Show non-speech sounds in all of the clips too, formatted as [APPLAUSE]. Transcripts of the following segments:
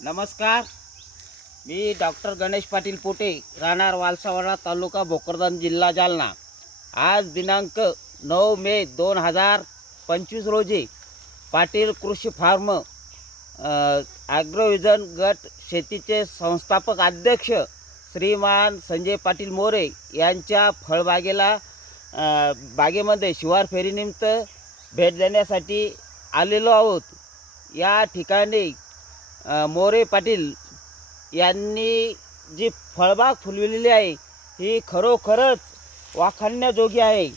नमस्कार. मी डॉक्टर गणेश पाटील पोटे राहणार वालसावाडा तालुका भोकरदन जिल्हा जालना. आज दिनांक नऊ मे दोन हजार पंचवीस रोजी पाटील कृषी फार्म ॲग्रोविजन गट शेतीचे संस्थापक अध्यक्ष श्रीमान संजय पाटील मोरे यांच्या फळबागेला बागेमध्ये शिवार फेरीनिमित्त भेट देण्यासाठी आलेलो आहोत. या ठिकाणी मोरे पाटील यांनी जी फळबाग फुलविलेली आहे ही खरोखरच वाखाणण्याजोगी आहे.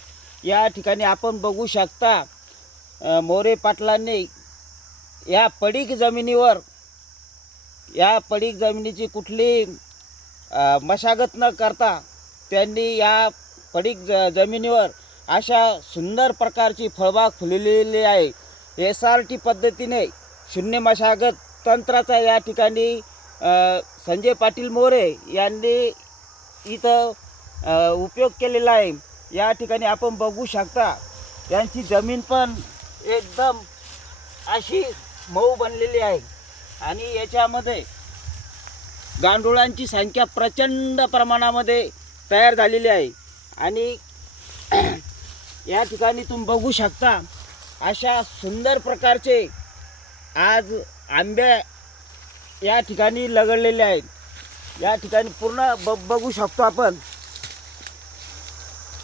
या ठिकाणी आपण बघू शकता मोरे पाटलांनी या पडीक जमिनीवर या पडीक जमिनीची कुठली मशागत न करता त्यांनी या पडीक ज जमिनीवर अशा सुंदर प्रकारची फळबाग फुललेली आहे. एस आर टी पद्धतीने शून्य मशागत तंत्राचा या ठिकाणी संजय पाटील मोरे यांनी इथं उपयोग केलेला आहे. या ठिकाणी आपण बघू शकता यांची जमीन पण एकदम अशी मऊ बनलेली आहे. आणि याच्यामध्ये गांडुळांची संख्या प्रचंड प्रमाणामध्ये तयार झालेली आहे. आणि [CLEARS THROAT] या ठिकाणी तुम्ही बघू शकता अशा सुंदर प्रकारचे आज आंब्या या ठिकाणी लगडलेले आहेत. या ठिकाणी पूर्ण ब बघू शकतो आपण.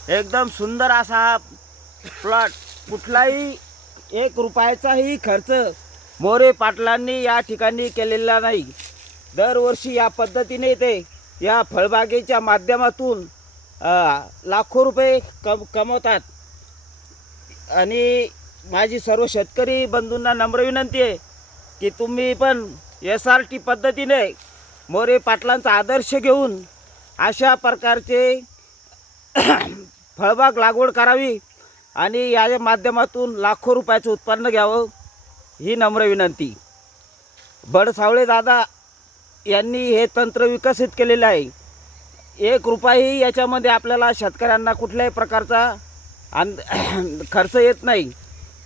एकदम सुंदर असा हा प्लॉट कुठलाही एक रुपयाचाही खर्च मोरे पाटलांनी या ठिकाणी केलेला नाही. दरवर्षी या पद्धतीने ते या फळबागेच्या माध्यमातून लाखो रुपये कम कमवतात. आणि माझी सर्व शेतकरी बंधूंना नम्र विनंती आहे की तुम्ही पण एस आर टी पद्धतीने मोरे पाटलांचा आदर्श घेऊन अशा प्रकारचे फळबाग लागवड करावी आणि या माध्यमातून लाखो रुपयाचं उत्पन्न घ्यावं ही नम्र विनंती. बडसावळे दादा यांनी हे तंत्र विकसित केलेलं आहे. एक रुपयाही याच्यामध्ये आपल्याला शेतकऱ्यांना कुठल्याही प्रकारचा अन खर्च येत नाही.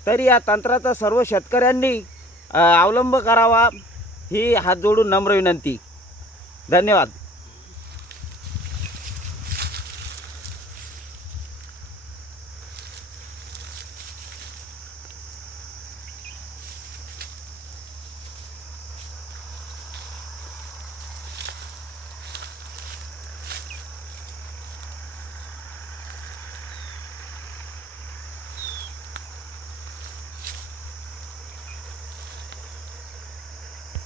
तरी या तंत्राचा सर्व शेतकऱ्यांनी अवलंब करावा ही हात जोडून नम्र विनंती. धन्यवाद.